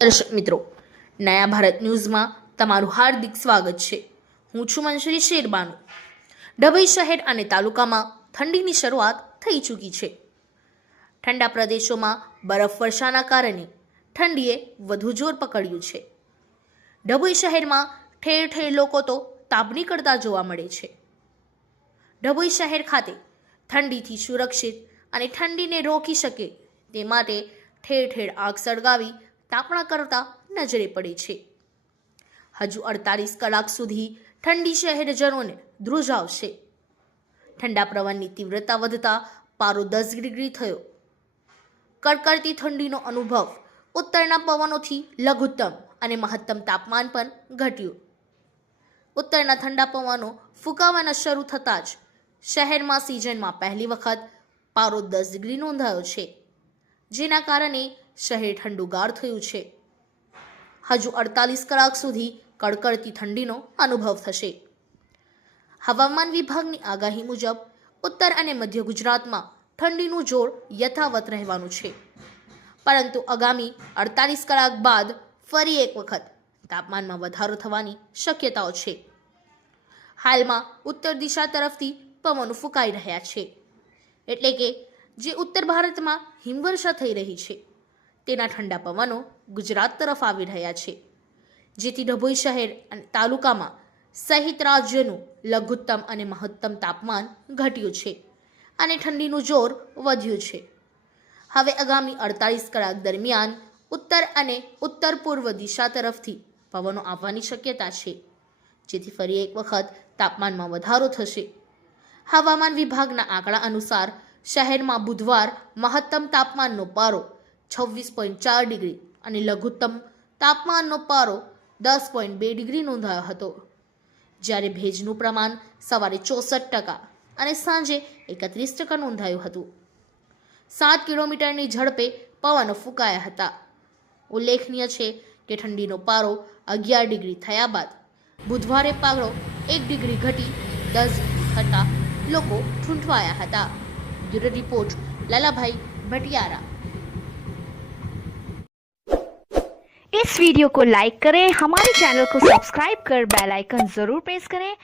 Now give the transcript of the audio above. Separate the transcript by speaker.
Speaker 1: દર્શક મિત્રો, નયા ભારત ન્યૂઝમાં તમારું હાર્દિક સ્વાગત છે. હું છું મંશ્રી શેરબાનુ. ડભોઈ શહેર અને તાલુકામાં ઠંડીની શરૂઆત થઈ ચૂકી છે. ઠંડા પ્રદેશોમાં બરફવર્ષાના કારણે ઠંડીએ વધુ જોર પકડ્યું છે. ડભોઈ શહેરમાં ઠેર ઠેર લોકો તો તાપ નીકળતા જોવા મળે છે. ડભોઈ શહેર ખાતે ઠંડીથી સુરક્ષિત અને ઠંડીને રોકી શકે તે માટે ઠેર ઠેર આગ સળગાવી તાપણા કરતા નજરે પડે છે. હજુ અડતાલીસ કલાક સુધી ઠંડી શહેરજનોને ધ્રુજાવશે ઠંડા પ્રવાહની તીવ્રતા વધતા પારો દસ ડિગ્રી થયો. કડકડતી ઠંડીનો અનુભવ ઉત્તરના પવનોથી લઘુત્તમ અને મહત્તમ તાપમાન પણ ઘટ્યું. ઉત્તરના ઠંડા પવનો ફૂંકાવાના શરૂ થતાં જ શહેરમાં સિઝનમાં પહેલી વખત પારો દસ ડિગ્રી નોંધાયો છે. જેના કારણે શહેર ઠંડુગાર થયું છે. હજુ અડતાલીસ કલાક સુધી કડકડતી ઠંડીનો અનુભવ થશે. હવામાન વિભાગની આગાહી મુજબ, ઉત્તર અને મધ્ય ગુજરાતમાં ઠંડીનું જોર યથાવત રહેવાનું છે. પરંતુ આગામી અડતાલીસ કલાક બાદ ફરી એક વખત તાપમાનમાં વધારો થવાની શક્યતાઓ છે. હાલમાં ઉત્તર દિશા તરફથી પવનો ફૂંકાઈ રહ્યા છે. એટલે કે જે ઉત્તર ભારતમાં હિમવર્ષા થઈ રહી છે. તેના ઠંડા પવનો ગુજરાત તરફ આવી રહ્યા છે. જેથી ડભોઈ શહેર અને તાલુકામાં સહિત રાજ્યનું લઘુત્તમ અને મહત્તમ તાપમાન ઘટ્યું છે અને ઠંડીનું જોર વધ્યું છે. હવે આગામી અડતાલીસ કલાક દરમિયાન ઉત્તર અને ઉત્તર પૂર્વ દિશા તરફથી પવનો આવવાની શક્યતા છે. જેથી ફરી એક વખત તાપમાનમાં વધારો થશે. હવામાન વિભાગના આંકડા અનુસાર શહેરમાં બુધવાર મહત્તમ તાપમાનનો પારો છવ્વીસ પોઈન્ટ ચાર ડિગ્રી અને લઘુત્તમ તાપમાનનો પારો દસ પોઈન્ટ બે ડિગ્રી નોંધાયો હતો. જ્યારે ભેજનું પ્રમાણ સવારે ચોસઠ ટકા અને સાંજે એકત્રીસ ટકા નોંધાયું હતું. સાત કિલોમીટરની ઝડપે પવનો ફૂંકાયા હતા. ઉલ્લેખનીય છે કે ઠંડીનો પારો અગિયાર ડિગ્રી થયા બાદ બુધવારે પારો એક ડિગ્રી ઘટી દસ થતાં લોકો ઠૂંઠવાયા હતા. ब्यूरो रिपोर्ट लाला भाई भटियारा।
Speaker 2: इस वीडियो को लाइक करें, हमारे चैनल को सब्सक्राइब कर बेल आइकन ज़रूर प्रेस करें।